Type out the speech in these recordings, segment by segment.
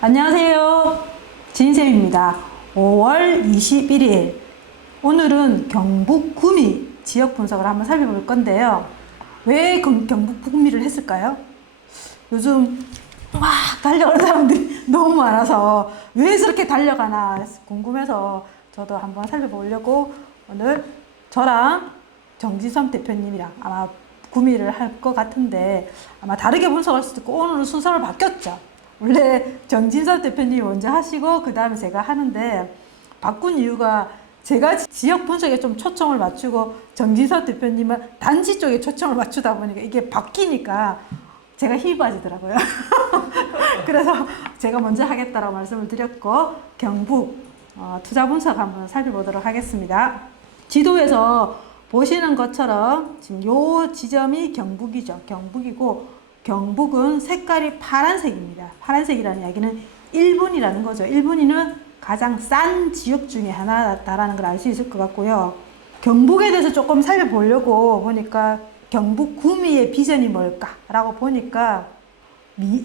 안녕하세요. 진쌤입니다. 5월 21일. 오늘은 경북 구미 지역 분석을 한번 살펴볼 건데요. 왜 경북 구미를 했을까요? 요즘 막 달려가는 사람들이 너무 많아서 왜 저렇게 달려가나 궁금해서 저도 한번 살펴보려고 오늘 저랑 정지선 대표님이랑 아마 구미를 할 것 같은데 아마 다르게 분석할 수도 있고 오늘은 순서를 바뀌었죠. 원래 정진선 대표님이 먼저 하시고 그 다음에 제가 하는데 바꾼 이유가 제가 지역 분석에 좀 초점을 맞추고 정진선 대표님은 단지 쪽에 초점을 맞추다 보니까 이게 바뀌니까 제가 힘이 빠지더라고요. 그래서 제가 먼저 하겠다라고 말씀을 드렸고 경북 투자 분석 한번 살펴보도록 하겠습니다. 지도에서 보시는 것처럼 지금 요 지점이 경북이죠. 경북이고 경북은 색깔이 파란색입니다. 파란색이라는 이야기는 1분이라는 거죠. 1분위는 가장 싼 지역 중에 하나다라는 걸 알 수 있을 것 같고요. 경북에 대해서 조금 살펴보려고 보니까 경북 구미의 비전이 뭘까라고 보니까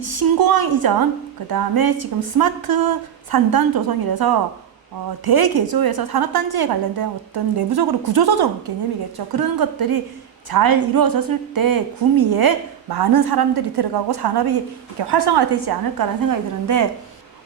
신공항 이전, 그 다음에 지금 스마트 산단 조성이라서 대개조에서 산업단지에 관련된 어떤 내부적으로 구조조정 개념이겠죠. 그런 것들이 잘 이루어졌을 때 구미에 많은 사람들이 들어가고 산업이 이렇게 활성화되지 않을까라는 생각이 드는데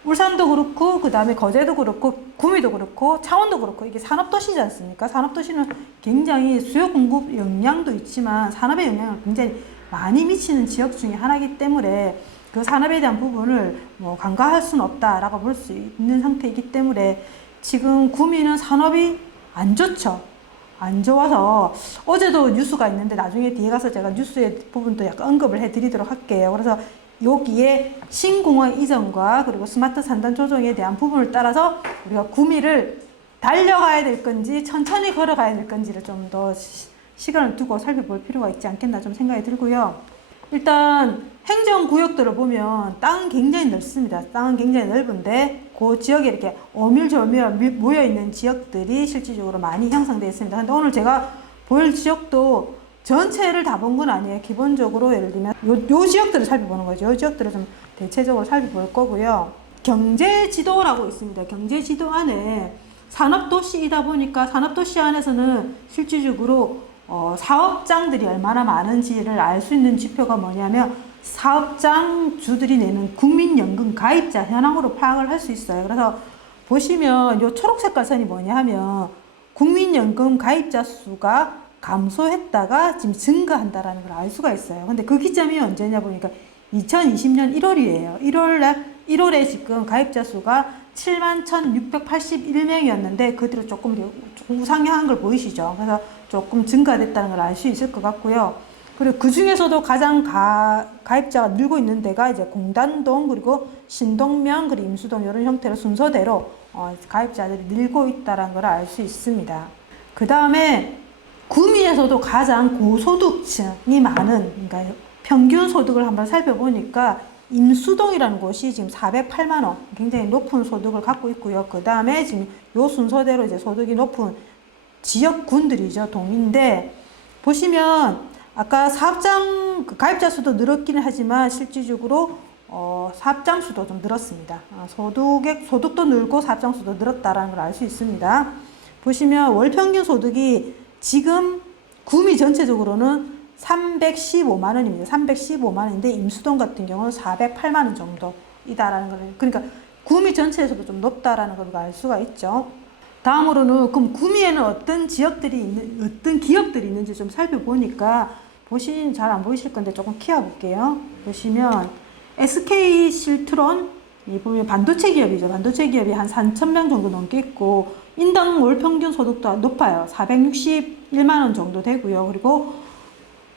울산도 그렇고 그 다음에 거제도 그렇고 구미도 그렇고 창원도 그렇고 이게 산업도시지 않습니까? 산업도시는 굉장히 수요 공급 영향도 있지만 산업의 영향을 굉장히 많이 미치는 지역 중에 하나이기 때문에 그 산업에 대한 부분을 간과할 수는 없다라고 볼 수 있는 상태이기 때문에 지금 구미는 산업이 안 좋죠. 안 좋아서 어제도 뉴스가 있는데 나중에 뒤에 가서 제가 뉴스의 부분도 약간 언급을 해드리도록 할게요. 그래서 여기에 신공항 이전과 그리고 스마트 산단 조정에 대한 부분을 따라서 우리가 구미를 달려가야 될 건지 천천히 걸어가야 될 건지를 좀 더 시간을 두고 살펴볼 필요가 있지 않겠나 좀 생각이 들고요. 일단 행정구역들을 보면 땅은 굉장히 넓습니다. 땅은 굉장히 넓은데 그 지역에 이렇게 오밀조밀 모여있는 지역들이 실질적으로 많이 형성되어 있습니다. 근데 오늘 제가 볼 지역도 전체를 다 본 건 아니에요. 기본적으로 예를 들면 요 지역들을 살펴보는 거죠. 요 지역들을 좀 대체적으로 살펴볼 거고요. 경제지도라고 있습니다. 경제지도 안에 산업도시이다 보니까 산업도시 안에서는 실질적으로 사업장들이 얼마나 많은지를 알 수 있는 지표가 뭐냐면 사업장 주들이 내는 국민연금 가입자 현황으로 파악을 할 수 있어요. 그래서 보시면 요 초록 색깔 선이 뭐냐 하면 국민연금 가입자 수가 감소했다가 지금 증가한다라는 걸 알 수가 있어요. 근데 그 기점이 언제냐 보니까 2020년 1월이에요. 1월에 지금 가입자 수가 71,681명이었는데 그 뒤로 조금 우상향한 걸 보이시죠? 그래서 조금 증가됐다는 걸 알 수 있을 것 같고요. 그리고 그 중에서도 가장 가입자가 늘고 있는 데가 이제 공단동, 그리고 신동면, 그리고 임수동 이런 형태로 순서대로 가입자들이 늘고 있다는 걸 알 수 있습니다. 그 다음에 구미에서도 가장 고소득층이 많은, 그러니까 평균 소득을 한번 살펴보니까 임수동이라는 곳이 지금 408만 원, 굉장히 높은 소득을 갖고 있고요. 그 다음에 지금 요 순서대로 이제 소득이 높은 지역군들이죠. 동인데 보시면 아까 사업장 가입자 수도 늘었기는 하지만 실질적으로 사업장 수도 좀 늘었습니다. 소득도 늘고 사업장 수도 늘었다라는 걸 알 수 있습니다. 보시면 월 평균 소득이 지금 구미 전체적으로는 315만 원입니다. 315만 원인데 임수동 같은 경우는 408만 원 정도이다라는 걸, 그러니까 구미 전체에서도 좀 높다라는 걸 알 수가 있죠. 다음으로는 그럼 구미에는 어떤 지역들이 어떤 기업들이 있는지 좀 살펴보니까 잘 안 보이실 건데 조금 키워볼게요. 보시면 SK 실트론 보면 반도체 기업이죠. 반도체 기업이 한 4,000명 정도 넘게 있고 인당 월 평균 소득도 높아요. 461만 원 정도 되고요. 그리고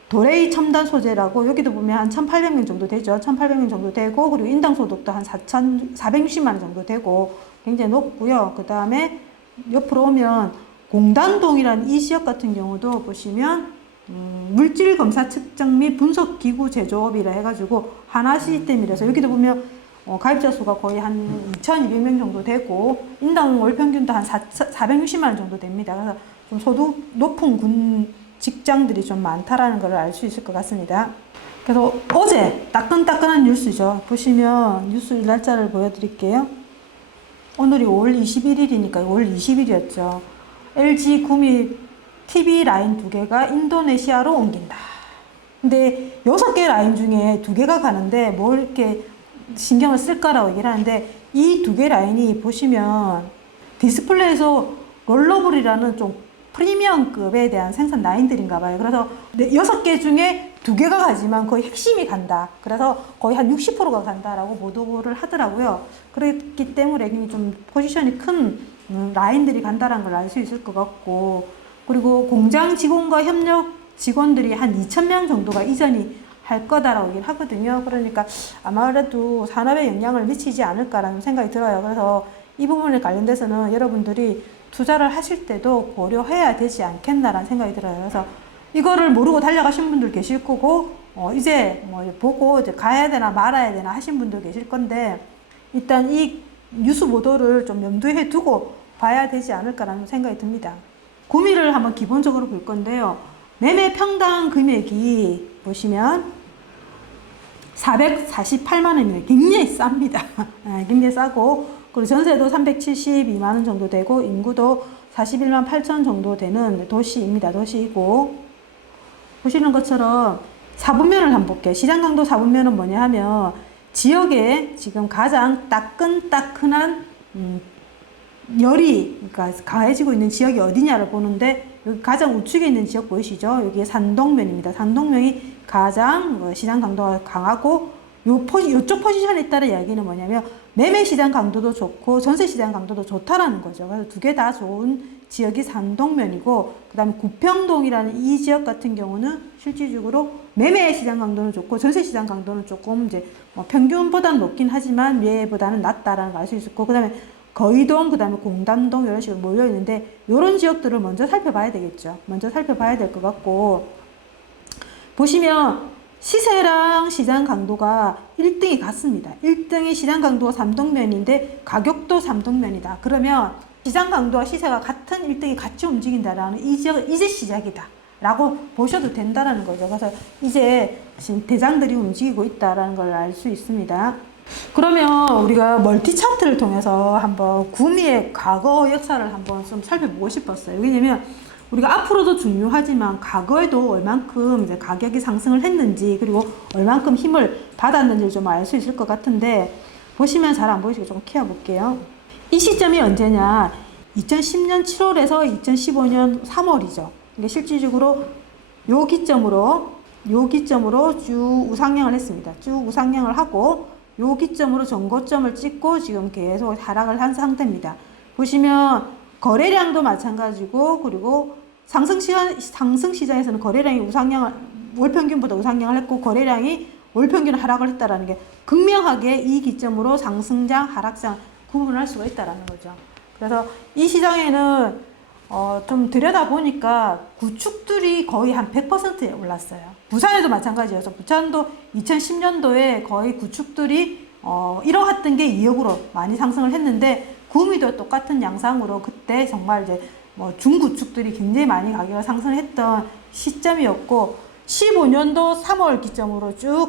도레이 첨단 소재라고 여기도 보면 한 1,800명 정도 되죠. 1,800명 정도 되고 그리고 인당 소득도 한 460만 원 정도 되고 굉장히 높고요. 그 다음에 옆으로 오면 공단동이라는 이 지역 같은 경우도 보시면 물질 검사 측정 및 분석 기구 제조업이라 해가지고 하나 시스템이라서 여기도 보면 가입자 수가 거의 한 2,200명 정도 되고 인당 월 평균도 한 460만 원 정도 됩니다. 그래서 좀 소득 높은 직장들이 좀 많다라는 걸 알 수 있을 것 같습니다. 그래서 어제 따끈따끈한 뉴스죠. 보시면 뉴스 날짜를 보여드릴게요. 오늘이 5월 21일이니까 5월 20일이었죠. LG 구미 TV 라인 2개가 인도네시아로 옮긴다. 근데 6개 라인 중에 2개가 가는데 뭘 이렇게 신경을 쓸까라고 얘기를 하는데, 이 2개 라인이 보시면 디스플레이에서 롤러블이라는 좀 프리미엄급에 대한 생산 라인들인가 봐요. 그래서 6개 중에 2개가 가지만 거의 핵심이 간다. 그래서 거의 한 60%가 간다라고 보도를 하더라고요. 그렇기 때문에 굉장히 좀 포지션이 큰 라인들이 간다는 걸 알 수 있을 것 같고, 그리고 공장 직원과 협력 직원들이 한 2,000명 정도가 이전이 할 거다라고 얘기를 하거든요. 그러니까 아무래도 산업에 영향을 미치지 않을까라는 생각이 들어요. 그래서 이 부분에 관련돼서는 여러분들이 투자를 하실 때도 고려해야 되지 않겠나라는 생각이 들어요. 그래서 이거를 모르고 달려가신 분들 계실 거고, 이제 뭐 보고 이제 가야 되나 말아야 되나 하신 분들 계실 건데, 일단 이 뉴스 보도를 좀 염두에 두고 봐야 되지 않을까라는 생각이 듭니다. 구미를 한번 기본적으로 볼 건데요. 매매 평당 금액이 보시면 448만 원이에요. 굉장히 쌉니다. 굉장히 싸고, 그리고 전세도 372만 원 정도 되고, 인구도 41만 8천 정도 되는 도시입니다. 도시이고, 보시는 것처럼 4분면을 한번 볼게요. 시장 강도 4분면은 뭐냐 하면, 지역에 지금 가장 따끈따끈한 열이, 그러니까 가해지고 있는 지역이 어디냐를 보는데, 여기 가장 우측에 있는 지역 보이시죠? 여기에 산동면입니다. 산동면이 가장 시장 강도가 강하고, 요쪽 포지션에 따른 이야기는 뭐냐면, 매매 시장 강도도 좋고 전세 시장 강도도 좋다라는 거죠. 그래서 2개 다 좋은 지역이 산동면이고, 그 다음에 구평동이라는 이 지역 같은 경우는 실질적으로 매매 시장 강도는 좋고 전세 시장 강도는 조금 이제 평균보다는 높긴 하지만 매보다는 낮다라는 걸 알 수 있었고, 그 다음에 거의동, 그 다음에 공담동 이런 식으로 몰려 있는데, 이런 지역들을 먼저 살펴봐야 되겠죠. 먼저 살펴봐야 될 것 같고, 보시면 시세랑 시장 강도가 1등이 같습니다. 1등이 시장 강도가 삼동면인데 가격도 삼동면이다. 그러면 시장 강도와 시세가 같은 1등이 같이 움직인다라는 이 지역은 이제 시작이다 라고 보셔도 된다라는 거죠. 그래서 이제 지금 대장들이 움직이고 있다라는 걸 알 수 있습니다. 그러면 우리가 멀티 차트를 통해서 한번 구미의 과거 역사를 한번 좀 살펴보고 싶었어요. 왜냐면 우리가 앞으로도 중요하지만 과거에도 얼만큼 이제 가격이 상승을 했는지, 그리고 얼만큼 힘을 받았는지 좀 알 수 있을 것 같은데, 보시면 잘 안 보이시게 좀 키워볼게요. 이 시점이 언제냐? 2010년 7월에서 2015년 3월이죠. 이게 실질적으로 요 기점으로 쭉 우상향을 했습니다. 쭉 우상향을 하고, 요 기점으로 전고점을 찍고 지금 계속 하락을 한 상태입니다. 보시면 거래량도 마찬가지고, 그리고 상승 시장에서는 거래량이 월 평균보다 우상향을 했고, 거래량이 월 평균 하락을 했다라는 게 극명하게 이 기점으로 상승장, 하락장 구분할 수가 있다라는 거죠. 그래서 이 시장에는 좀 들여다보니까 구축들이 거의 한 100%에 올랐어요. 부산에도 마찬가지여서 부산도 2010년도에 거의 구축들이 1억 했던 게 2억으로 많이 상승을 했는데, 구미도 똑같은 양상으로 그때 정말 이제 중구축들이 굉장히 많이 가격을 상승했던 시점이었고, 15년도 3월 기점으로 쭉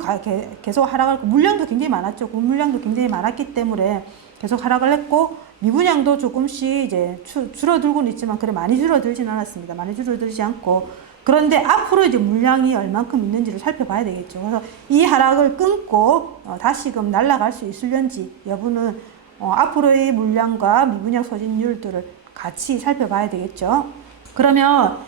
계속 하락을 했고, 물량도 굉장히 많았죠. 그 물량도 굉장히 많았기 때문에 계속 하락을 했고, 미분양도 조금씩 이제 줄어들고는 있지만 그래 많이 줄어들진 않았습니다. 많이 줄어들지 않고. 그런데 앞으로 이제 물량이 얼만큼 있는지를 살펴봐야 되겠죠. 그래서 이 하락을 끊고 다시금 날아갈 수 있을런지 여부는 앞으로의 물량과 미분양 소진율들을 같이 살펴봐야 되겠죠. 그러면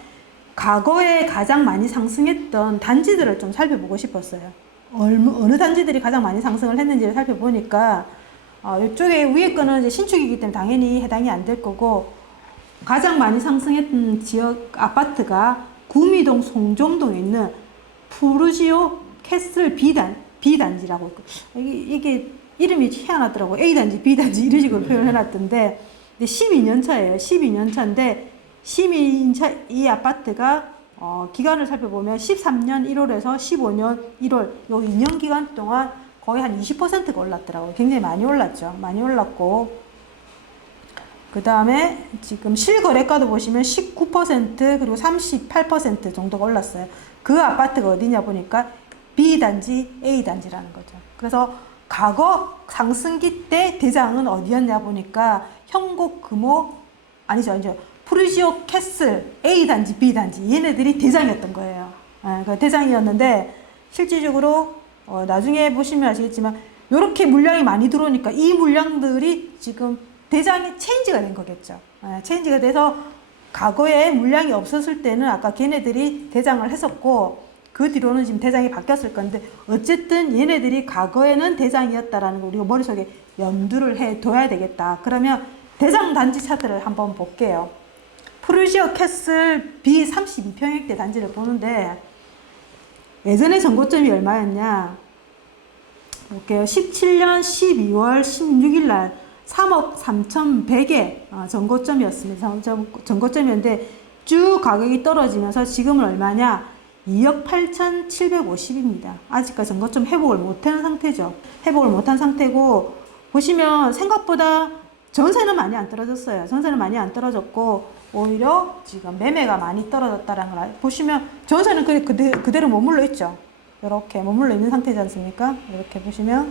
과거에 가장 많이 상승했던 단지들을 좀 살펴보고 싶었어요. 어느 단지들이 가장 많이 상승을 했는지를 살펴보니까, 이쪽에 위에 거는 이제 신축이기 때문에 당연히 해당이 안 될 거고, 가장 많이 상승했던 지역 아파트가 구미동 송정동에 있는 푸르지오 캐슬 B단지라고 있고, 이게 이름이 희한하더라고요. A단지, B단지 이런 식으로 표현해놨던데, 12년 차예요. 12년 차인데, 12년 차 이 아파트가 기간을 살펴보면 13년 1월에서 15년 1월 요 2년 기간 동안 거의 한 20%가 올랐더라고요. 굉장히 많이 올랐죠. 많이 올랐고, 그 다음에 지금 실거래가도 보시면 19% 그리고 38% 정도가 올랐어요. 그 아파트가 어디냐 보니까 B단지, A단지라는 거죠. 그래서 과거 상승기 때 대장은 어디였냐 보니까 형곡, 금호, 아니죠. 이제 프루지오 캐슬, A단지, B단지 얘네들이 대장이었던 거예요. 그 대장이었는데 실질적으로 나중에 보시면 아시겠지만 이렇게 물량이 많이 들어오니까 이 물량들이 지금 대장이 체인지가 된 거겠죠. 체인지가 돼서 과거에 물량이 없었을 때는 아까 걔네들이 대장을 했었고 그 뒤로는 지금 대장이 바뀌었을 건데 어쨌든 얘네들이 과거에는 대장이었다라는 거 우리가 머릿속에 염두를 해둬야 되겠다. 그러면 대장 단지 차트를 한번 볼게요. 프루지오 캐슬 B32평형대 단지를 보는데 예전에 전고점이 얼마였냐 볼게요. 17년 12월 16일 날 3억 3,100에 전고점이었습니다. 전고점이었는데 쭉 가격이 떨어지면서 지금은 얼마냐 2억 8,750입니다. 아직까지 전고점 회복을 못한 상태죠. 회복을 못한 상태고 보시면 생각보다 전세는 많이 안 떨어졌어요. 전세는 많이 안 떨어졌고 오히려 지금 매매가 많이 떨어졌다는 걸 보시면 전세는 그대로 머물러 있죠. 이렇게 머물러 있는 상태지 않습니까? 이렇게 보시면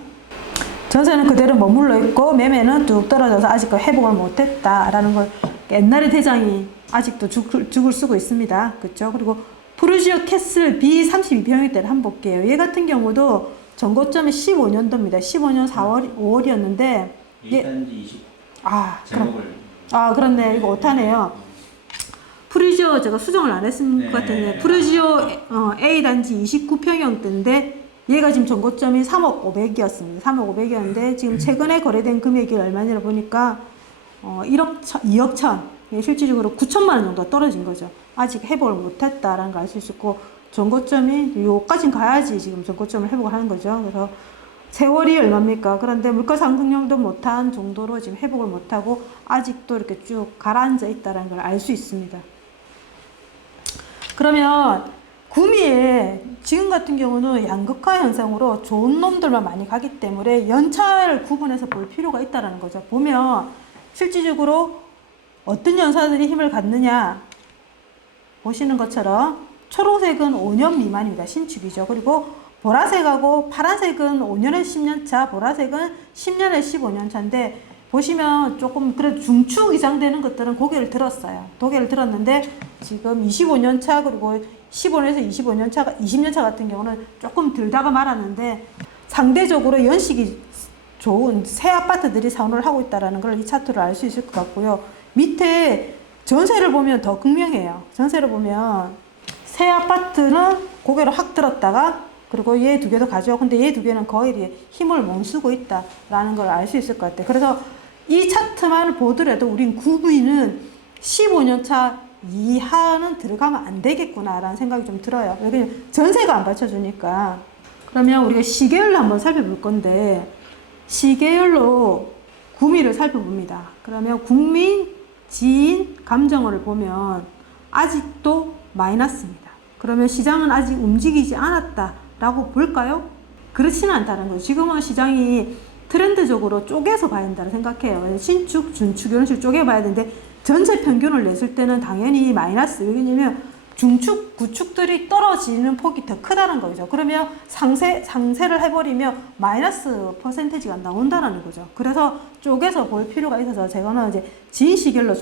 전세는 그대로 머물러 있고 매매는 뚝 떨어져서 아직 회복을 못했다라는 걸 옛날에 대장이 아직도 죽을 쓰고 있습니다. 그렇죠? 그리고 프루지오 캐슬 B32평형대를 한번 볼게요. 얘 같은 경우도 전고점이 15년도입니다. 15년 4월 5월이었는데 A단지 20 그렇네. 이거 오타네요. 프루지오 제가 수정을 안 했을 것 같은데 프루지오 A단지 29평형대인데 얘가 지금 전고점이 3억 500이었습니다. 3억 500이었는데 지금 최근에 거래된 금액이 얼마냐를 보니까 2억 1천 실질적으로 9천만 원 정도 떨어진 거죠. 아직 회복을 못했다라는 걸 알 수 있었고 전고점이 요까진 가야지 지금 전고점을 회복을 하는 거죠. 그래서 세월이 얼마입니까? 그런데 물가 상승률도 못한 정도로 지금 회복을 못하고 아직도 이렇게 쭉 가라앉아 있다는 걸 알 수 있습니다. 그러면 구미에 지금 같은 경우는 양극화 현상으로 좋은 놈들만 많이 가기 때문에 연차를 구분해서 볼 필요가 있다는 거죠. 보면 실질적으로 어떤 연사들이 힘을 갖느냐 보시는 것처럼 초록색은 5년 미만입니다. 신축이죠. 그리고 보라색하고 파란색은 5년에 10년 차, 보라색은 10년에 15년 차인데 보시면 조금 그래도 중축 이상 되는 것들은 고개를 들었어요. 고개를 들었는데 지금 25년 차 그리고 15년에서 25년 차, 20년 차 같은 경우는 조금 들다가 말았는데 상대적으로 연식이 좋은 새 아파트들이 상호를 하고 있다는 걸 이 차트로 알 수 있을 것 같고요. 밑에 전세를 보면 더 극명해요. 전세를 보면 새 아파트는 고개를 확 들었다가 그리고 얘 두 개도 가죠. 근데 얘 두 개는 거의 힘을 못 쓰고 있다라는 걸 알 수 있을 것 같아요. 그래서 이 차트만 보더라도 우린 구미는 15년 차 이하는 들어가면 안 되겠구나라는 생각이 좀 들어요. 왜냐면 전세가 안 받쳐주니까. 그러면 우리가 시계열로 한번 살펴볼 건데 시계열로 구미를 살펴봅니다. 그러면 국민, 지인, 감정원을 보면 아직도 마이너스입니다. 그러면 시장은 아직 움직이지 않았다라고 볼까요? 그렇지는 않다는 거죠. 지금은 시장이 트렌드적으로 쪼개서 봐야 된다고 생각해요. 신축, 준축 이런 식으로 쪼개봐야 되는데 전체 평균을 냈을 때는 당연히 마이너스. 왜냐면 중축, 구축들이 떨어지는 폭이 더 크다는 거죠. 그러면 상세를 해버리면 마이너스 퍼센테이지가 나온다는 거죠. 그래서 쪼개서 볼 필요가 있어서 제가는 이제 지인 시결로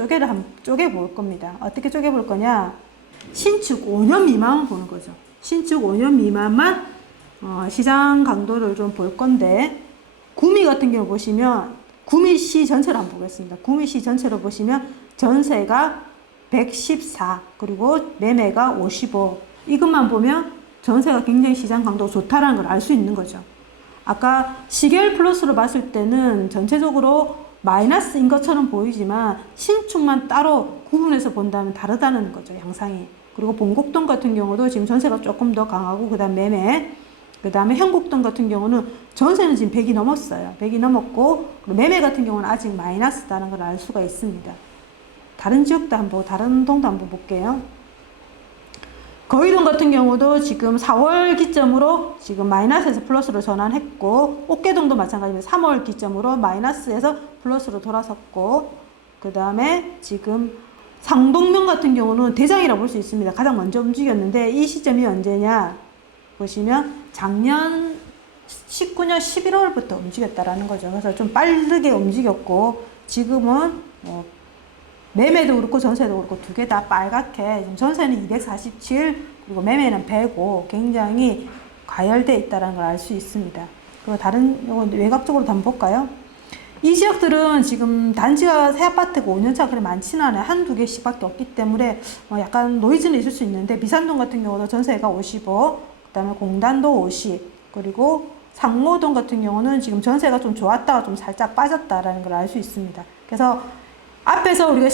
쪼개볼 겁니다. 어떻게 쪼개볼 거냐? 신축 5년 미만만 보는 거죠. 신축 5년 미만만 시장 강도를 좀 볼 건데 구미 같은 경우 보시면 구미시 전체로 한번 보겠습니다. 구미시 전체로 보시면 전세가 114 그리고 매매가 55 이것만 보면 전세가 굉장히 시장 강도가 좋다라는 걸 알 수 있는 거죠. 아까 시계열 플러스로 봤을 때는 전체적으로 마이너스인 것처럼 보이지만 신축만 따로 구분해서 본다면 다르다는 거죠. 양상이. 그리고 본곡동 같은 경우도 지금 전세가 조금 더 강하고 그 다음 매매 그 다음에 현곡동 같은 경우는 전세는 지금 100이 넘었어요. 100이 넘었고 매매 같은 경우는 아직 마이너스다는 걸 알 수가 있습니다. 다른 지역도 한번 다른 동도 한번 볼게요. 거의동 같은 경우도 지금 4월 기점으로 지금 마이너스에서 플러스로 전환했고 옥계동도 마찬가지입니다. 3월 기점으로 마이너스에서 플러스로 돌아섰고 그 다음에 지금 상동면 같은 경우는 대장이라고 볼 수 있습니다. 가장 먼저 움직였는데 이 시점이 언제냐? 보시면 작년 19년 11월부터 움직였다라는 거죠. 그래서 좀 빠르게 움직였고 지금은 매매도 그렇고 전세도 그렇고 두 개 다 빨갛게 지금 전세는 247 그리고 매매는 105 굉장히 과열돼 있다는 걸 알 수 있습니다. 그리고 다른 요거 외곽적으로 한번 볼까요? 이 지역들은 지금 단지가 새 아파트가 5년차 그래 많지는 않아요. 한두 개씩 밖에 없기 때문에 약간 노이즈는 있을 수 있는데 미산동 같은 경우도 전세가 55, 그 다음에 공단도 50, 그리고 상모동 같은 경우는 지금 전세가 좀 좋았다가 좀 살짝 빠졌다라는 걸 알 수 있습니다. 그래서 앞에서 우리가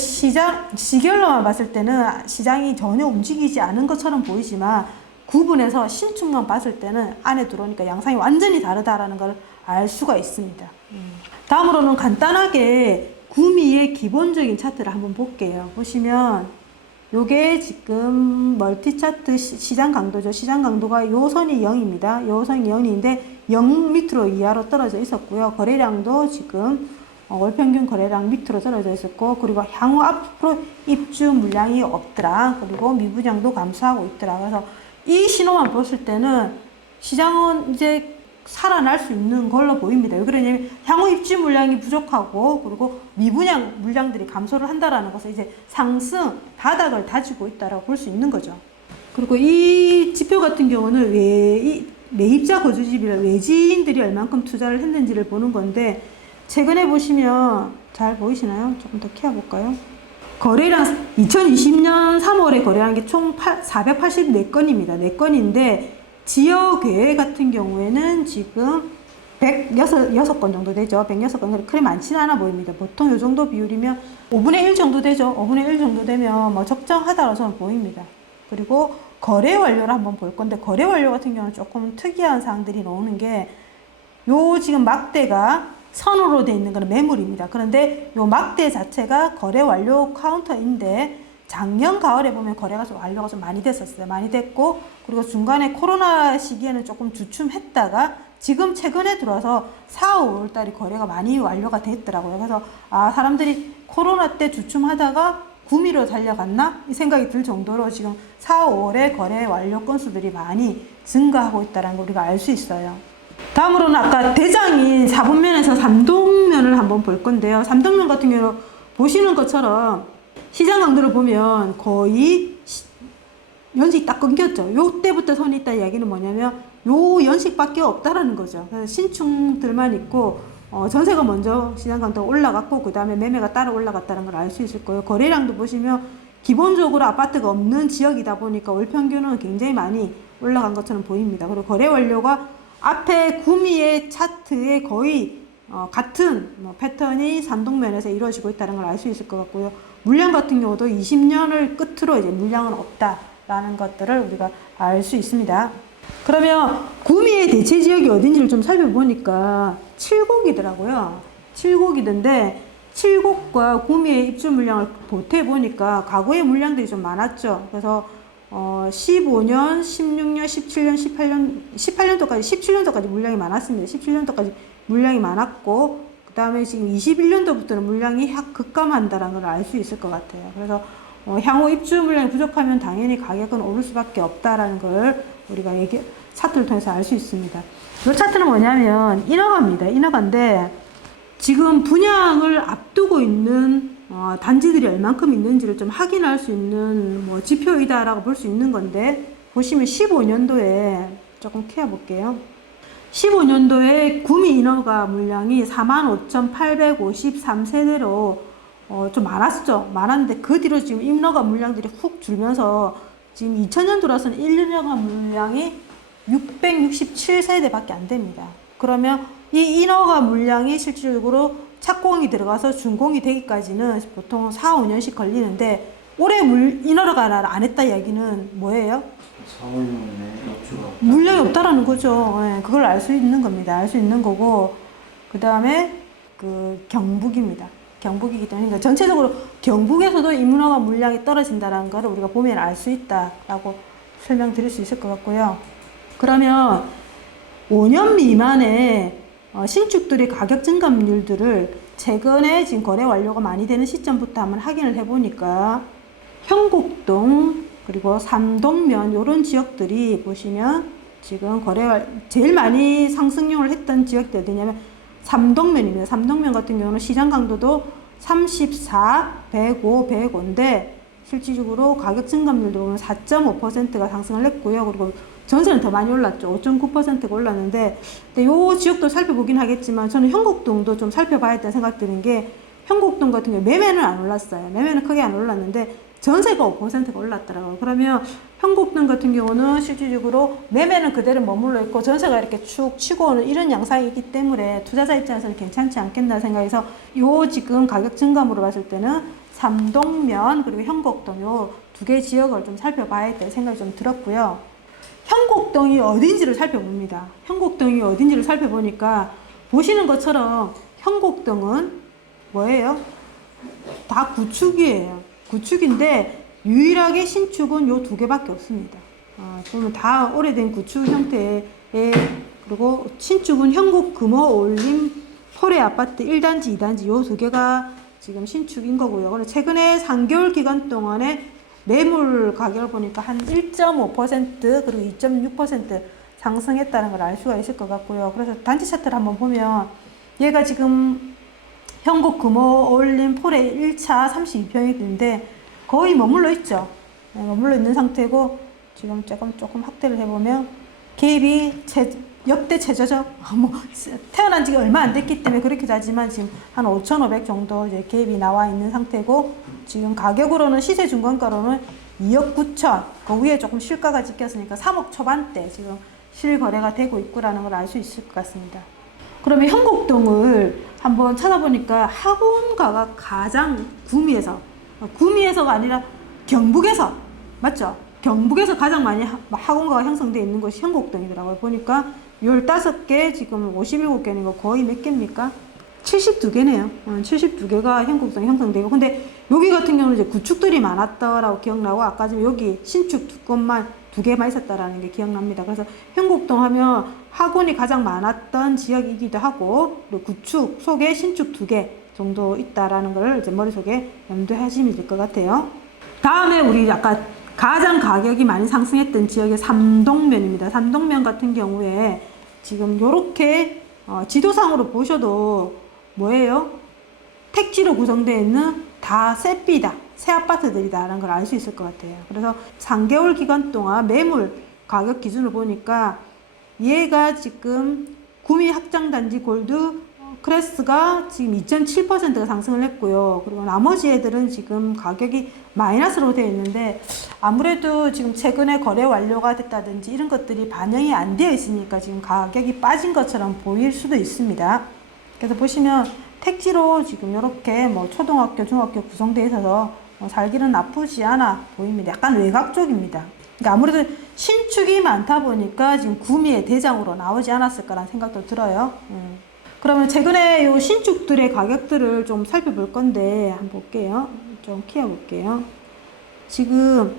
시계열로만 봤을 때는 시장이 전혀 움직이지 않은 것처럼 보이지만 구분해서 신축만 봤을 때는 안에 들어오니까 양상이 완전히 다르다라는 걸 알 수가 있습니다. 다음으로는 간단하게 구미의 기본적인 차트를 한번 볼게요. 보시면 요게 지금 멀티 차트 시장 강도죠. 시장 강도가 요 선이 0입니다. 요 선이 0인데 0 밑으로 이하로 떨어져 있었고요. 거래량도 지금 월 평균 거래량 밑으로 떨어져 있었고, 그리고 향후 앞으로 입주 물량이 없더라. 그리고 미분양도 감소하고 있더라. 그래서 이 신호만 봤을 때는 시장은 이제 살아날 수 있는 걸로 보입니다. 왜 그러냐면 향후 입주 물량이 부족하고 그리고 미분양 물량들이 감소를 한다라는 것은 이제 상승 바닥을 다지고 있다라고 볼 수 있는 거죠. 그리고 이 지표 같은 경우는 매입자 거주지비를 외지인들이 얼만큼 투자를 했는지를 보는 건데, 최근에 보시면 잘 보이시나요? 조금 더 키워볼까요? 거래량 2020년 3월에 거래한 게 총 484건입니다. 4건인데 지역외 같은 경우에는 지금 106건 정도 되죠. 106건. 그리 많지는 않아 보입니다. 보통 이 정도 비율이면 5분의 1 정도 되죠. 5분의 1 정도 되면 뭐 적정하다고 저는 보입니다. 그리고 거래 완료를 한번 볼 건데, 거래 완료 같은 경우는 조금 특이한 사항들이 나오는 게, 요 지금 막대가 선으로 되어 있는 것은 매물입니다. 그런데 요 막대 자체가 거래 완료 카운터인데 작년 가을에 보면 거래가 좀 완료가 좀 많이 됐었어요. 많이 됐고, 그리고 중간에 코로나 시기에는 조금 주춤했다가 지금 최근에 들어와서 4, 5월 달에 거래가 많이 완료가 됐더라고요. 그래서 사람들이 코로나 때 주춤하다가 구미로 달려갔나? 이 생각이 들 정도로 지금 4, 5월에 거래 완료 건수들이 많이 증가하고 있다는 걸 우리가 알 수 있어요. 다음으로는 아까 대장인 4분면에서 3동면을 한번 볼 건데요. 3동면 같은 경우는 보시는 것처럼 시장 강도를 보면 거의 연식이 딱 끊겼죠. 요 때부터 선이 있다 이야기는 뭐냐면 요 연식밖에 없다라는 거죠. 그래서 신축들만 있고 전세가 먼저 시장 강도가 올라갔고 그 다음에 매매가 따라 올라갔다는 걸 알 수 있을 거예요. 거래량도 보시면 기본적으로 아파트가 없는 지역이다 보니까 월 평균은 굉장히 많이 올라간 것처럼 보입니다. 그리고 거래 완료가 앞에 구미의 차트에 거의 같은 패턴이 산동면에서 이루어지고 있다는 걸 알 수 있을 것 같고요. 물량 같은 경우도 20년을 끝으로 이제 물량은 없다라는 것들을 우리가 알 수 있습니다. 그러면 구미의 대체 지역이 어딘지를 좀 살펴보니까 칠곡이더라고요. 칠곡이던데 칠곡과 구미의 입주 물량을 보태 보니까 과거의 물량들이 좀 많았죠. 그래서 15년, 16년, 17년, 17년도까지 물량이 많았습니다. 17년도까지 물량이 많았고, 그 다음에 지금 21년도부터는 물량이 확 급감한다는 걸 알 수 있을 것 같아요. 그래서 향후 입주 물량이 부족하면 당연히 가격은 오를 수밖에 없다라는 걸 우리가 차트를 통해서 알 수 있습니다. 이 차트는 뭐냐면 인허가입니다. 인허가인데 지금 분양을 앞두고 있는 단지들이 얼만큼 있는지를 좀 확인할 수 있는 지표이다라고 볼 수 있는 건데, 보시면 15년도에 조금 키워볼게요. 15년도에 구미 인허가 물량이 45,853세대로 좀 많았죠. 많았는데 그 뒤로 지금 인허가 물량들이 훅 줄면서 지금 2000년 들어서는 1인허가 물량이 667세대밖에 안 됩니다. 그러면 이 인허가 물량이 실질적으로 착공이 들어가서 준공이 되기까지는 보통 4, 5년씩 걸리는데, 올해 인허가가 안 했다 이야기는 뭐예요? 4, 5년에 입주가 물량이 없다라는 거죠. 네, 그걸 알 수 있는 겁니다. 알 수 있는 거고, 그 다음에 경북입니다. 경북이기 때문에, 그러니까 전체적으로 경북에서도 인허가 물량이 떨어진다는 걸 우리가 보면 알 수 있다라고 설명드릴 수 있을 것 같고요. 그러면 5년 미만의 신축들의 가격 증감률들을 최근에 지금 거래 완료가 많이 되는 시점부터 한번 확인을 해보니까 형곡동 그리고 삼동면 이런 지역들이 보시면 지금 제일 많이 상승률을 했던 지역들이 어디냐면 삼동면입니다. 삼동면 같은 경우는 시장 강도도 34, 105, 105인데 실질적으로 가격 증감률도 보면 4.5%가 상승을 했고요. 그리고 전세는 더 많이 올랐죠. 5.9%가 올랐는데, 근데 요 지역도 살펴보긴 하겠지만 저는 현곡동도 좀 살펴봐야 생각 드는 게, 현곡동 같은 경우 매매는 안 올랐어요. 매매는 크게 안 올랐는데 전세가 5%가 올랐더라고요. 그러면 현곡동 같은 경우는 실질적으로 매매는 그대로 머물러 있고 전세가 이렇게 축 치고 오는 이런 양상이기 때문에 투자자 입장에서는 괜찮지 않겠나 생각해서 요 지금 가격 증감으로 봤을 때는 삼동면 그리고 현곡동 요 두 개 지역을 좀 살펴봐야 될 생각이 좀 들었고요. 현곡동이 어딘지를 살펴봅니다. 현곡동이 어딘지를 살펴보니까 보시는 것처럼 현곡동은 뭐예요? 다 구축이에요. 구축인데 유일하게 신축은 요 두 개밖에 없습니다. 그러면 다 오래된 구축 형태의, 그리고 신축은 현곡 금호 올림 포레 아파트 1단지 2단지 요 두 개가 지금 신축인 거고요. 그리고 최근에 3개월 기간 동안에 매물 가격을 보니까 한 1.5% 그리고 2.6% 상승했다는 걸 알 수가 있을 것 같고요. 그래서 단지 차트를 한번 보면 얘가 지금 현곡 금호 올림 폴의 1차 32평인데 거의 머물러 있죠. 머물러 있는 상태고 지금 조금 확대를 해보면 개입이 역대 최저죠. 뭐 태어난 지가 얼마 안 됐기 때문에 그렇게 하지만 지금 한 5,500 정도 이제 개입이 나와 있는 상태고 지금 가격으로는 시세 중간가로는 2억 9천 그 위에 조금 실가가 찍혔으니까 3억 초반대 지금 실거래가 되고 있구라는 걸 알 수 있을 것 같습니다. 그러면 현곡동을 한번 찾아보니까 학원가가 가장 구미에서가 아니라 경북에서 맞죠? 경북에서 가장 많이 학원가가 형성되어 있는 곳이 현곡동이더라고요. 보니까 15개 지금 57개는 거 거의 몇 개입니까? 72개네요. 72개가 현곡동에 형성되고 근데 여기 같은 경우는 이제 구축들이 많았다라고 기억나고 아까 지금 여기 신축 두 건만 2개만 있었다라는 게 기억납니다. 그래서 현곡동 하면 학원이 가장 많았던 지역이기도 하고 그리고 구축 속에 신축 2개 정도 있다라는 걸 이제 머릿속에 염두하시면 될 것 같아요. 다음에 우리 아까 가장 가격이 많이 상승했던 지역의 삼동면입니다. 삼동면 같은 경우에 지금 요렇게 지도상으로 보셔도 뭐예요? 택지로 구성되어 있는 다 새삐다. 새 아파트들이다라는 걸 알 수 있을 것 같아요. 그래서 3개월 기간 동안 매물 가격 기준을 보니까 얘가 지금 구미 확장단지 골드 크레스가 지금 2.7%가 상승을 했고요. 그리고 나머지 애들은 지금 가격이 마이너스로 되어 있는데 아무래도 지금 최근에 거래 완료가 됐다든지 이런 것들이 반영이 안 되어 있으니까 지금 가격이 빠진 것처럼 보일 수도 있습니다. 그래서 보시면 택지로 지금 이렇게 뭐 초등학교, 중학교 구성되어 있어서 살기는 나쁘지 않아 보입니다. 약간 외곽 쪽입니다. 그러니까 아무래도 신축이 많다 보니까 지금 구미의 대장으로 나오지 않았을까라는 생각도 들어요. 그러면 최근에 요 신축들의 가격들을 좀 살펴볼 건데 한번 볼게요. 좀 키워볼게요. 지금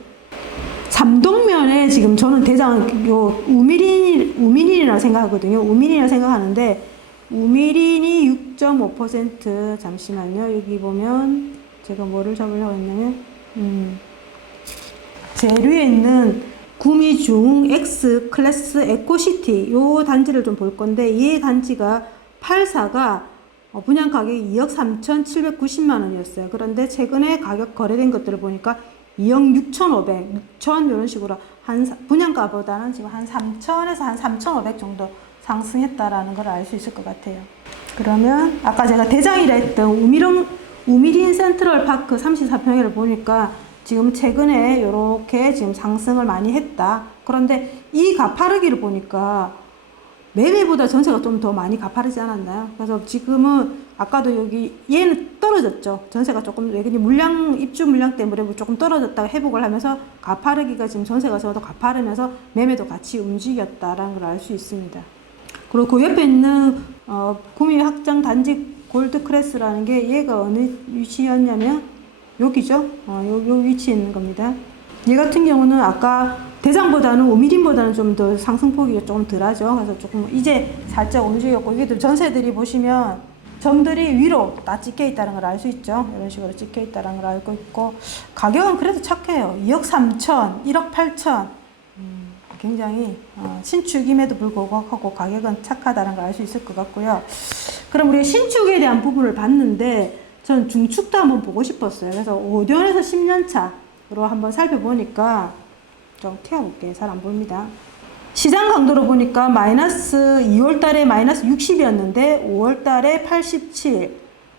삼동면에 지금 저는 대장 요 우미린이라고 생각하거든요. 우미린이라고 생각하는데 우미린이 6.5% 잠시만요. 여기 보면 제가 뭐를 잡으려고 했냐면 제류에 있는 구미중 X 클래스 에코시티 요 단지를 좀 볼 건데 이 단지가 84가 분양 가격이 2억 3,790만 원이었어요. 그런데 최근에 가격 거래된 것들을 보니까 2억 6,500, 6천 이런 식으로 분양가보다는 지금 한 3천에서 한 3,500 정도 상승했다라는 걸 알 수 있을 것 같아요. 그러면 아까 제가 대장이라 했던 우미린 센트럴 파크 34평을 보니까 지금 최근에 이렇게 지금 상승을 많이 했다. 그런데 이 가파르기를 보니까 매매보다 전세가 좀 더 많이 가파르지 않았나요? 그래서 지금은 아까도 여기 얘는 떨어졌죠. 전세가 조금 입주 물량 때문에 조금 떨어졌다가 회복을 하면서 가파르기가 지금 전세가 더 가파르면서 매매도 같이 움직였다라는 걸 알 수 있습니다. 그리고 그 옆에 있는 구미 확장 단지 골드 크레스라는 게 얘가 어느 위치였냐면 여기죠. 요 위치에 있는 겁니다. 얘 같은 경우는 아까 대장보다는 오미린보다는 좀 더 상승폭이 조금 덜하죠. 그래서 조금 이제 살짝 움직였고 이게 전세들이 보시면 점들이 위로 다 찍혀 있다는 걸 알 수 있죠. 이런 식으로 찍혀 있다는 걸 알고 있고 가격은 그래도 착해요. 2억 3천, 1억 8천. 굉장히 신축임에도 불구하고 가격은 착하다는 걸 알 수 있을 것 같고요. 그럼 우리 신축에 대한 부분을 봤는데 저는 중축도 한번 보고 싶었어요. 그래서 5년에서 10년 차로 한번 살펴보니까 좀 튀어볼게요. 잘 안 보입니다. 시장 강도로 보니까 마이너스 2월 달에 마이너스 60이었는데 5월 달에 87.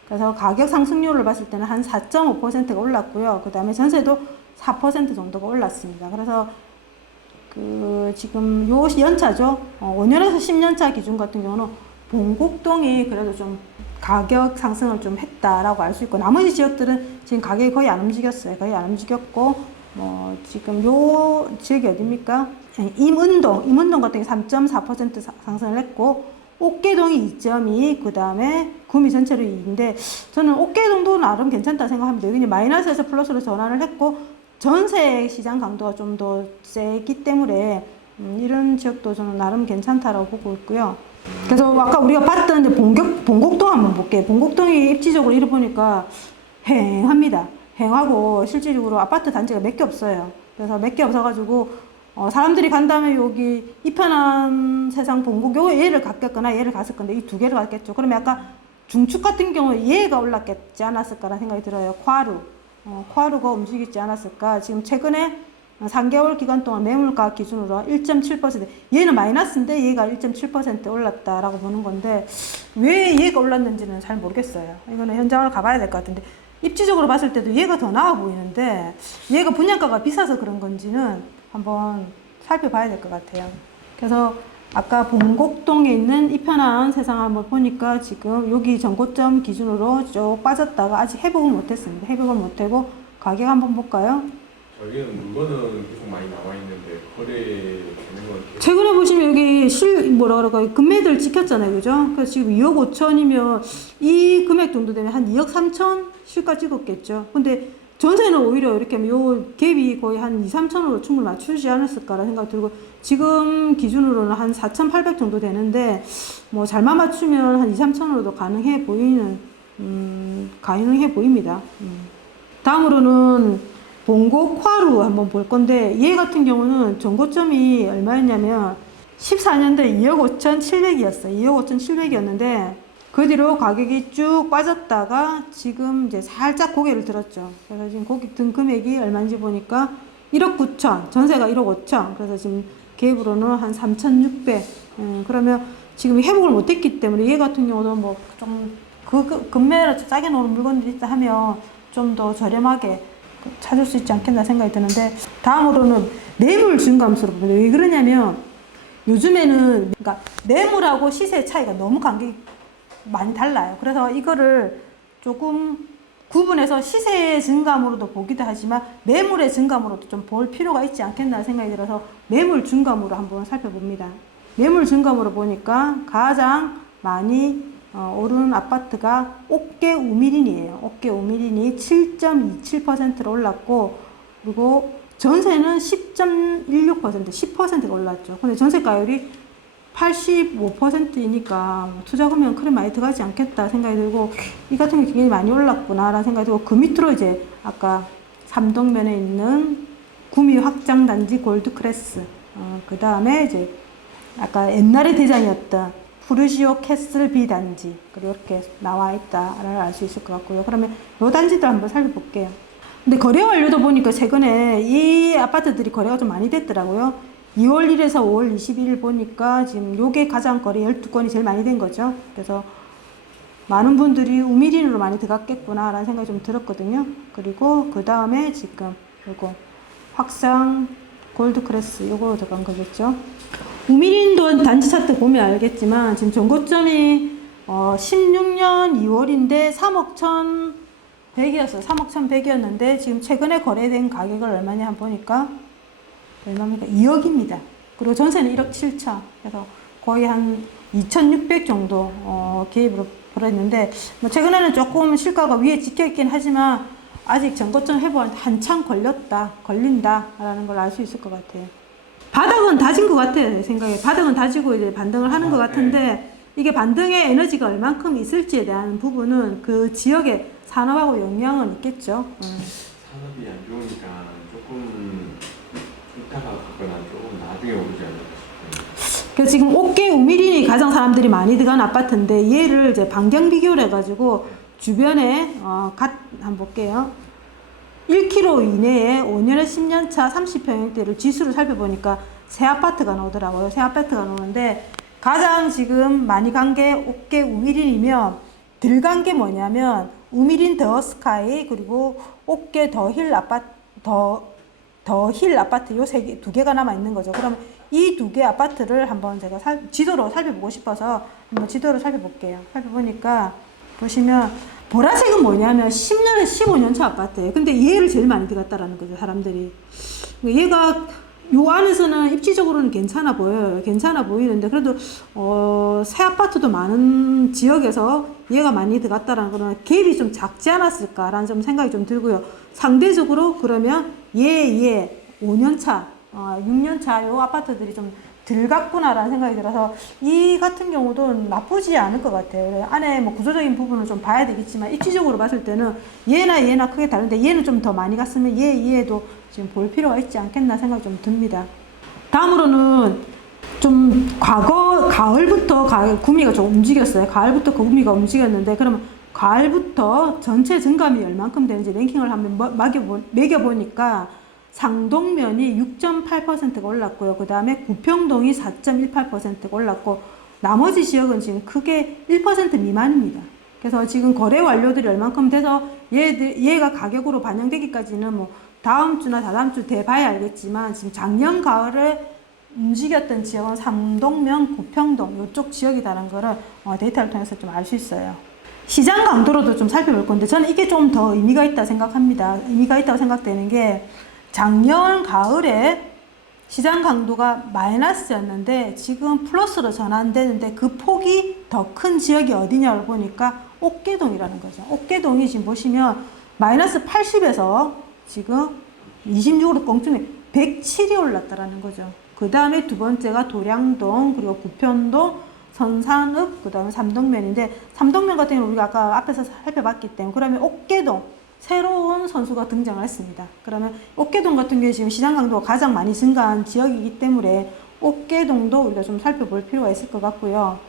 그래서 가격 상승률을 봤을 때는 한 4.5%가 올랐고요. 그 다음에 전세도 4% 정도가 올랐습니다. 그래서 지금 요 연차죠. 5년에서 10년차 기준 같은 경우는 봉곡동이 그래도 좀 가격 상승을 좀 했다라고 알 수 있고, 나머지 지역들은 지금 가격이 거의 안 움직였어요. 거의 안 움직였고, 지금 요 지역이 어딥니까? 임은동 같은 경우 3.4% 상승을 했고, 옥계동이 2.2, 그 다음에 구미 전체로 2인데, 저는 옥계동도 나름 괜찮다 생각합니다. 여기 마이너스에서 플러스로 전환을 했고, 전세 시장 강도가 좀 더 세기 때문에, 이런 지역도 저는 나름 괜찮다라고 보고 있고요. 그래서 아까 우리가 봤던 이제 봉곡동 한번 볼게요. 봉곡동이 입지적으로 이래 보니까 휑합니다. 휑하고 실질적으로 아파트 단지가 몇 개 없어요. 그래서 몇 개 없어가지고 사람들이 간다면 여기 이편한 세상 봉곡 얘를 갔겠거나 얘를 갔을 건데 이 두 개를 갔겠죠. 그러면 약간 중축 같은 경우에 얘가 올랐겠지 않았을까라는 생각이 들어요. 코하루가 움직이지 않았을까. 지금 최근에 3개월 기간 동안 매물가 기준으로 1.7%, 얘는 마이너스인데 얘가 1.7% 올랐다라고 보는 건데 왜 얘가 올랐는지는 잘 모르겠어요. 이거는 현장을 가봐야 될 것 같은데 입지적으로 봤을 때도 얘가 더 나아 보이는데 얘가 분양가가 비싸서 그런 건지는 한번 살펴봐야 될 것 같아요. 그래서 아까 봉곡동에 있는 이편한 세상 한번 보니까 지금 여기 전고점 기준으로 쭉 빠졌다가 아직 회복은 못했습니다. 회복을 못하고 가격 한번 볼까요? 여기는 물건은 계속 많이 나와 있는데 거래되는 건 계속... 최근에 보시면 여기 뭐라 그럴까 금매들 찍혔잖아요, 그죠? 그래서 지금 2억 5천이면 이 금액 정도 되면 한 2억 3천 실가 찍었겠죠. 근데 전세는 오히려 이렇게 하면 요 갭이 거의 한 2, 3천으로 충분히 맞추지 않았을까라는 생각이 들고 지금 기준으로는 한 4,800 정도 되는데 뭐 잘만 맞추면 한 2, 3천으로도 가능해 보입니다. 다음으로는 봉곡 화루 한번 볼 건데 얘 같은 경우는 전고점이 얼마였냐면 14년도에 2억 5,700이었어요. 2억 5,700이었는데 그 뒤로 가격이 쭉 빠졌다가 지금 이제 살짝 고개를 들었죠. 그래서 지금 고개 든 금액이 얼마인지 보니까 1억 9천, 전세가 1억 5천. 그래서 지금 갭으로는 한 3,600. 그러면 지금 회복을 못했기 때문에 얘 같은 경우도 뭐 좀 금매를 싸게 놓은 물건들이 있다 하면 좀 더 저렴하게 찾을 수 있지 않겠나 생각이 드는데 다음으로는 매물 증감수로 봅니다. 왜 그러냐면 요즘에는 그러니까 매물하고 시세 차이가 너무 간격이 많이 달라요. 그래서 이거를 조금 구분해서 시세의 증감으로도 보기도 하지만 매물의 증감으로도 좀 볼 필요가 있지 않겠나 생각이 들어서 매물 증감으로 한번 살펴봅니다. 매물 증감으로 보니까 가장 많이 오른 아파트가 옥계 우미린이에요. 옥계 우미린이 7.27%로 올랐고 그리고 전세는 10.16%, 10%가 올랐죠. 근데 전세가율이 85%이니까 투자금은 그리 많이 들어가지 않겠다 생각이 들고 이 같은 게 굉장히 많이 올랐구나 라는 생각이 들고 그 밑으로 이제 아까 삼동면에 있는 구미 확장단지 골드크레스 그 다음에 이제 아까 옛날의 대장이었던 푸르지오 캐슬 B단지 그리고 이렇게 나와 있다를 알 수 있을 것 같고요. 그러면 이 단지들 한번 살펴볼게요. 근데 거래 완료도 보니까 최근에 이 아파트들이 거래가 좀 많이 됐더라고요. 2월 1일에서 5월 21일 보니까 지금 요게 가장 거래 12건이 제일 많이 된 거죠. 그래서 많은 분들이 우미린으로 많이 들어갔겠구나 라는 생각이 좀 들었거든요. 그리고 그 다음에 지금 요거 확장 골드크레스 요거 들어간 거겠죠. 우미린도 단지 차트 보면 알겠지만 지금 전고점이 16년 2월인데 3억 1,100이었어요. 3억 1,100이었는데 지금 최근에 거래된 가격을 얼마냐 한번 보니까 얼마입니까? 2억입니다. 그리고 전세는 1억 7천. 그래서 거의 한 2,600 정도 개입으로 벌어졌는데 뭐 최근에는 조금 실가가 위에 찍혀 있긴 하지만 아직 전고점 회복한테 한참 걸린다라는 걸 알 수 있을 것 같아요. 바닥은 다진 것 같아요. 내 생각에 바닥은 다지고 이제 반등을 하는 것 같은데 이게 반등의 에너지가 얼만큼 있을지에 대한 부분은 그 지역의 산업하고 영향은 있겠죠. 산업이 안 좋으니까 조금 이따가 갔거나 조금 나중에 나중에 오르지 않을까 싶어요. 그 지금 옥계 우미린이 가장 사람들이 많이 들어간 아파트인데 얘를 이제 반경 비교를 해가지고 주변에 한번 볼게요. 1km 이내에 5년에 10년 차 30평형대를 지수를 살펴보니까 새 아파트가 나오더라고요. 새 아파트가 나오는데 가장 지금 많이 간 게 옥계 우미린이면 덜 간 게 뭐냐면 우미린 더 스카이 그리고 옥계 더힐 아파트 더힐 아파트 요 두 개가 남아 있는 거죠. 그럼 이 두 개 아파트를 한번 제가 지도로 살펴보고 싶어서 한번 지도를 살펴볼게요. 살펴보니까 보시면 보라색은 뭐냐면 10년에 15년 차 아파트예요. 근데 얘를 제일 많이 들어갔다라는 거죠, 사람들이. 얘가 요 안에서는 입지적으로는 괜찮아 보여요. 괜찮아 보이는데 그래도 새 아파트도 많은 지역에서 얘가 많이 들어갔다라는 거는 갭이 좀 작지 않았을까라는 좀 생각이 좀 들고요. 상대적으로 그러면 얘 5년차 6년차 요 아파트들이 좀 들어갔구나라는 생각이 들어서 이 같은 경우도 나쁘지 않을 것 같아요. 안에 뭐 구조적인 부분을 좀 봐야 되겠지만 입지적으로 봤을 때는 얘나 크게 다른데 얘는 좀 더 많이 갔으면 얘도 지금 볼 필요가 있지 않겠나 생각이 좀 듭니다. 다음으로는 좀 가을부터 구미가 좀 움직였어요. 가을부터 구미가 움직였는데 그러면 가을부터 전체 증감이 얼만큼 되는지 랭킹을 한번 매겨보니까 상동면이 6.8%가 올랐고요. 그 다음에 구평동이 4.18%가 올랐고 나머지 지역은 지금 크게 1% 미만입니다. 그래서 지금 거래 완료들이 얼만큼 돼서 얘가 가격으로 반영되기까지는 뭐 다음 주나 다다음 주 돼봐야 알겠지만 지금 작년 가을에 움직였던 지역은 상동면, 구평동 이쪽 지역이다라는 거를 데이터를 통해서 좀 알 수 있어요. 시장 강도로도 좀 살펴볼 건데 저는 이게 좀 더 의미가 있다 생각합니다. 의미가 있다고 생각되는 게 작년 가을에 시장 강도가 마이너스였는데 지금 플러스로 전환되는데 그 폭이 더 큰 지역이 어디냐를 보니까 옥계동이라는 거죠. 옥계동이 지금 보시면 마이너스 80에서 지금 26으로 껑충해 107이 올랐다라는 거죠. 그 다음에 두 번째가 도량동 그리고 구편동 선산읍 그 다음에 삼동면인데 삼동면 같은 경우는 우리가 아까 앞에서 살펴봤기 때문에 그러면 옥계동 새로운 선수가 등장을 했습니다. 그러면 옥계동 같은 경우에 지금 시장 강도가 가장 많이 증가한 지역이기 때문에 옥계동도 우리가 좀 살펴볼 필요가 있을 것 같고요.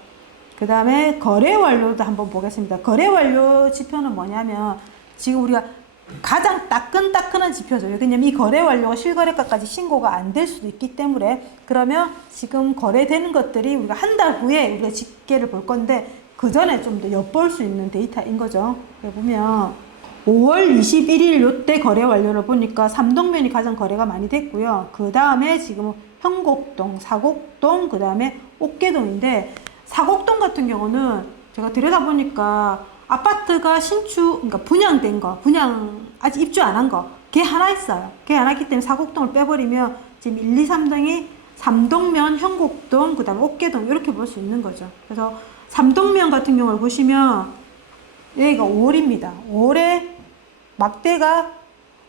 그 다음에 거래 완료도 한번 보겠습니다. 거래 완료 지표는 뭐냐면 지금 우리가 가장 따끈따끈한 지표죠. 왜냐면 이 거래 완료가 실거래가까지 신고가 안 될 수도 있기 때문에 그러면 지금 거래되는 것들이 우리가 한 달 후에 우리가 집계를 볼 건데 그 전에 좀 더 엿볼 수 있는 데이터인 거죠. 보면 5월 21일 요때 거래 완료를 보니까 삼동면이 가장 거래가 많이 됐고요. 그 다음에 지금 형곡동, 사곡동, 그 다음에 옥계동인데 사곡동 같은 경우는 제가 들여다보니까 아파트가 그러니까 분양된 거, 아직 입주 안 한 거, 걔 하나 있어요. 걔 하나 있기 때문에 사곡동을 빼버리면 지금 1, 2, 3동이 삼동면, 형곡동, 그 다음에 옥계동 이렇게 볼 수 있는 거죠. 그래서 삼동면 같은 경우를 보시면 여기가 5월입니다. 5월에 막대가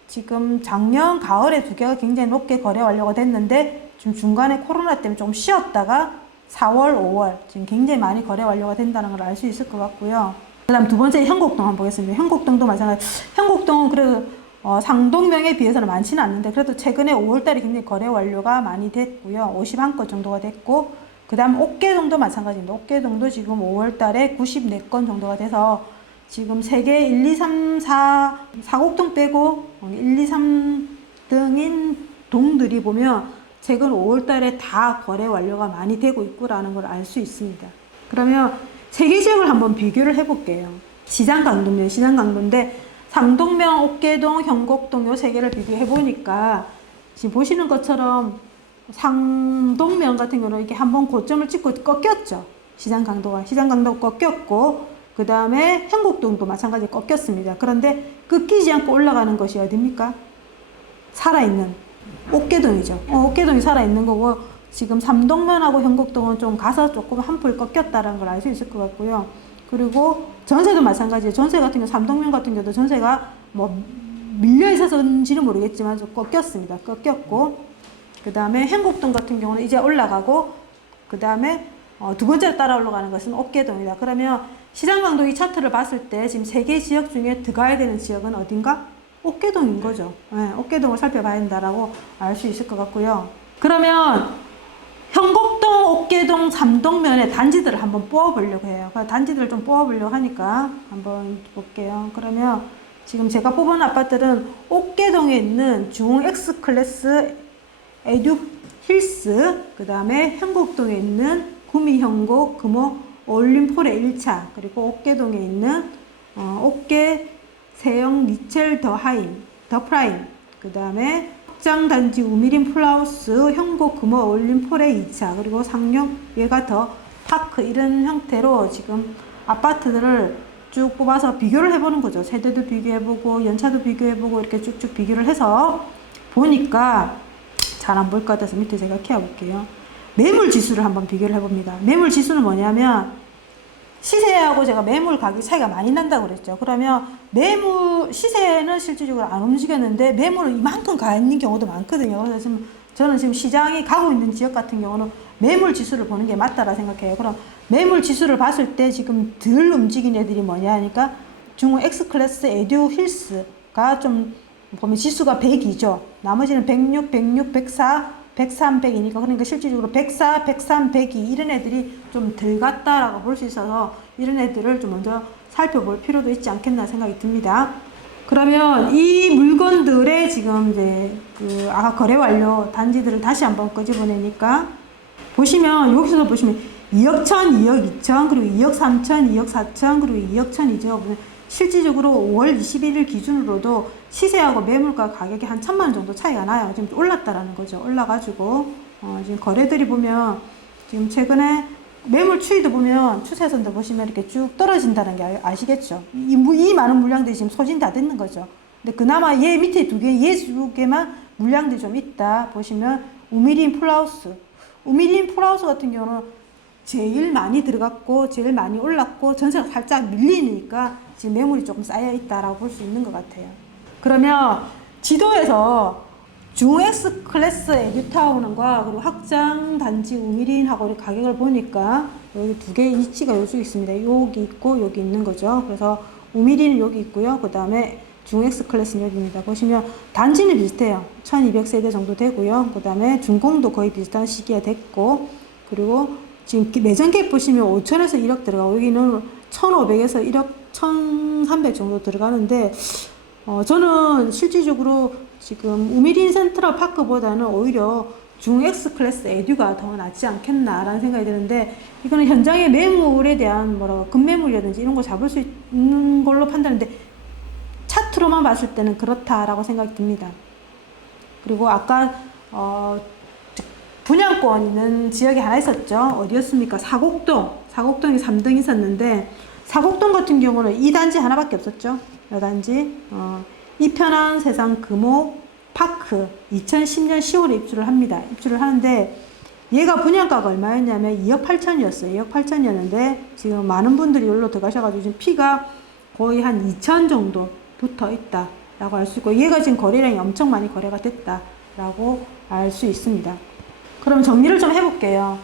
지금 작년 가을에 두 개가 굉장히 높게 거래 완료가 됐는데 지금 중간에 코로나 때문에 좀 쉬었다가 4월, 5월 지금 굉장히 많이 거래 완료가 된다는 걸 알 수 있을 것 같고요. 그 다음 두 번째 형곡동 한번 보겠습니다. 형곡동도 마찬가지. 형곡동은 그래도 상동명에 비해서는 많지는 않는데 그래도 최근에 5월달에 굉장히 거래 완료가 많이 됐고요. 51건 정도가 됐고 그 다음 옥계동도 마찬가지입니다. 옥계동도 지금 5월달에 94건 정도가 돼서 지금 3개 1, 2, 3, 4 사곡동 빼고 1, 2, 3등인 동들이 보면 최근 5월달에 다 거래 완료가 많이 되고 있구라는 걸 알 수 있습니다. 그러면 세 개 지역을 한번 비교를 해볼게요. 시장 강도인데 상동면, 옥계동, 형곡동 요 세 개를 비교해 보니까 지금 보시는 것처럼 상동면 같은 경우는 이렇게 한번 고점을 찍고 꺾였죠. 시장 강도가 꺾였고 그 다음에 형곡동도 마찬가지로 꺾였습니다. 그런데 꺾이지 않고 올라가는 것이 어디입니까? 살아있는 옥계동이죠. 옥계동이 살아있는 거고 지금 삼동면하고 형곡동은 좀 가서 조금 한풀 꺾였다는 걸 알 수 있을 것 같고요. 그리고 전세도 마찬가지예요. 전세 같은 경우 삼동면 같은 경우도 전세가 뭐 밀려 있어서인지는 모르겠지만 좀 꺾였습니다. 꺾였고 그 다음에 형곡동 같은 경우는 이제 올라가고 그 다음에 두 번째로 따라 올라가는 것은 옥계동이다. 그러면 시장 강도 이 차트를 봤을 때 지금 세 개 지역 중에 들어가야 되는 지역은 어딘가? 옥계동인 거죠. 네, 옥계동을 살펴봐야 된다라고 알 수 있을 것 같고요. 그러면 형곡동, 옥계동, 삼동면에 단지들을 한번 뽑아보려고 해요. 단지들을 좀 뽑아보려고 하니까 한번 볼게요. 그러면 지금 제가 뽑은 아파트는 옥계동에 있는 중 X클래스 에듀 힐스, 그 다음에 형곡동에 있는 구미 형곡 금호 올림폴의 1차, 그리고 옥계동에 있는 옥계 세영 리첼 더 하임, 더 프라임, 그 다음에 확장단지 우미린 플라우스 형곡 금호 올림폴의 2차, 그리고 상륙 예가 더 파크, 이런 형태로 지금 아파트들을 쭉 뽑아서 비교를 해보는 거죠. 세대도 비교해보고 연차도 비교해보고 이렇게 쭉쭉 비교를 해서 보니까 잘 안 보일 것 같아서 밑에 제가 키워볼게요. 매물 지수를 한번 비교를 해봅니다. 매물 지수는 뭐냐면 시세하고 제가 매물 가격 차이가 많이 난다고 그랬죠. 그러면 매물 시세는 실질적으로 안 움직였는데 매물을 이만큼 가 있는 경우도 많거든요. 그래서 지금 저는 지금 시장이 가고 있는 지역 같은 경우는 매물 지수를 보는 게 맞다라 생각해요. 그럼 매물 지수를 봤을 때 지금 덜 움직인 애들이 뭐냐 하니까 중국 X클래스 에듀 힐스가 좀 보면 지수가 100이죠. 나머지는 106, 106, 104, 103, 100이니까 그러니까 실질적으로 104, 103, 102 이런 애들이 좀 덜 갔다라고 볼 수 있어서 이런 애들을 좀 먼저 살펴볼 필요도 있지 않겠나 생각이 듭니다. 그러면 이 물건들의 지금 이제 아까 거래 완료 단지들을 다시 한번 끄집어내니까 보시면 여기서 보시면 2억 1천, 2억 2천, 그리고 2억 3천, 2억 4천, 그리고 2억 1천이죠. 실질적으로 5월 21일 기준으로도 시세하고 매물가 가격이 한 1,000만 원 정도 차이가 나요. 지금 올랐다라는 거죠. 올라가지고 지금 거래들이 보면 지금 최근에 매물 추이도 보면 추세선도 보시면 이렇게 쭉 떨어진다는 게 아시겠죠? 이 많은 물량들이 지금 소진 다 됐는 거죠. 근데 그나마 얘 밑에 얘 두 개만 물량들이 좀 있다 보시면 우미린 플라우스, 우미린 플라우스 같은 경우는 제일 많이 들어갔고 제일 많이 올랐고 전세가 살짝 밀리니까 지금 매물이 조금 쌓여 있다라고 볼 수 있는 것 같아요. 그러면 지도에서 중X 클래스 에듀타운과 그리고 확장 단지 우미린하고 가격을 보니까 여기 두 개의 위치가 요수 있습니다. 여기 있고 여기 있는 거죠. 그래서 우미린은 여기 있고요. 그 다음에 중X 클래스는 여기입니다. 보시면 단지는 비슷해요. 1200세대 정도 되고요. 그 다음에 준공도 거의 비슷한 시기에 됐고, 그리고 지금 매장객 보시면 5천에서 1억 들어가고 여기는 1,500에서 1억 1,300 정도 들어가는데 저는 실질적으로 지금 우미린 센트럴 파크보다는 오히려 중X 클래스 에듀가 더 낫지 않겠나라는 생각이 드는데, 이거는 현장의 매물에 대한 급매물이라든지 이런 거 잡을 수 있는 걸로 판단하는데 차트로만 봤을 때는 그렇다라고 생각이 듭니다. 그리고 아까 분양권 있는 지역이 하나 있었죠. 어디였습니까? 사곡동이 3등 있었는데, 사곡동 같은 경우는 이 단지 하나밖에 없었죠. 이 단지 이편한 세상 금호 파크 2010년 10월에 입주를 합니다. 입주를 하는데 얘가 분양가가 얼마였냐면 2억 8천이었어요. 2억 8천이었는데 지금 많은 분들이 여기로 들어가셔가지고 지금 피가 거의 한 2천 정도 붙어 있다라고 알 수 있고, 얘가 지금 거래량이 엄청 많이 거래가 됐다라고 알 수 있습니다. 그럼 정리를 좀 해볼게요.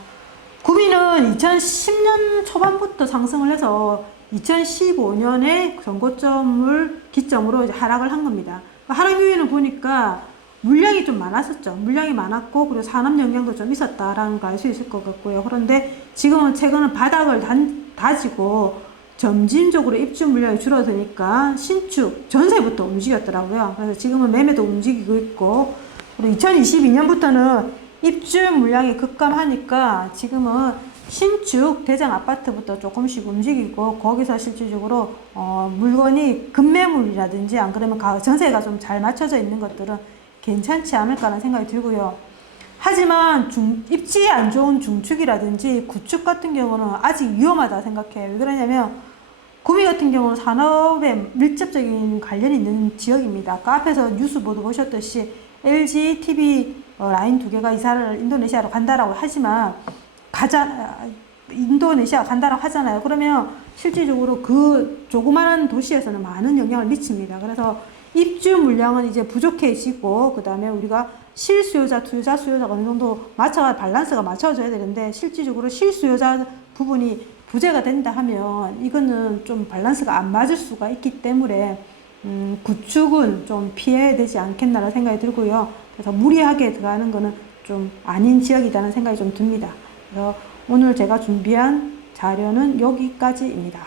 구미는 2010년 초반부터 상승을 해서 2015년에 전고점을 기점으로 이제 하락을 한 겁니다. 하락 이후에는 보니까 물량이 좀 많았었죠. 물량이 많았고, 그리고 산업 영향도 좀 있었다라는 걸 알 수 있을 것 같고요. 그런데 지금은 최근은 바닥을 다지고 점진적으로 입주 물량이 줄어드니까 신축, 전세부터 움직였더라고요. 그래서 지금은 매매도 움직이고 있고, 그리고 2022년부터는 입주 물량이 급감하니까 지금은 신축 대장 아파트부터 조금씩 움직이고, 거기서 실질적으로 물건이 급매물이라든지 안 그러면 전세가 좀 잘 맞춰져 있는 것들은 괜찮지 않을까라는 생각이 들고요. 하지만 입지 안 좋은 중축이라든지 구축 같은 경우는 아직 위험하다 생각해요. 왜 그러냐면 구미 같은 경우는 산업에 밀접적인 관련이 있는 지역입니다. 아까 앞에서 뉴스 보도 보셨듯이 LG TV 라인 두 개가 이사를 인도네시아로 간다라고 하지만 인도네시아 간다라고 하잖아요. 그러면 실질적으로 그 조그마한 도시에서는 많은 영향을 미칩니다. 그래서 입주 물량은 이제 부족해지고, 그 다음에 우리가 실수요자, 투자 수요자가 어느 정도 밸런스가 맞춰져야 되는데, 실질적으로 실수요자 부분이 부재가 된다 하면 이거는 좀 밸런스가 안 맞을 수가 있기 때문에 구축은 좀 피해야 되지 않겠나라는 생각이 들고요. 그래서 무리하게 들어가는 거는 좀 아닌 지역이라는 생각이 좀 듭니다. 그래서 오늘 제가 준비한 자료는 여기까지입니다.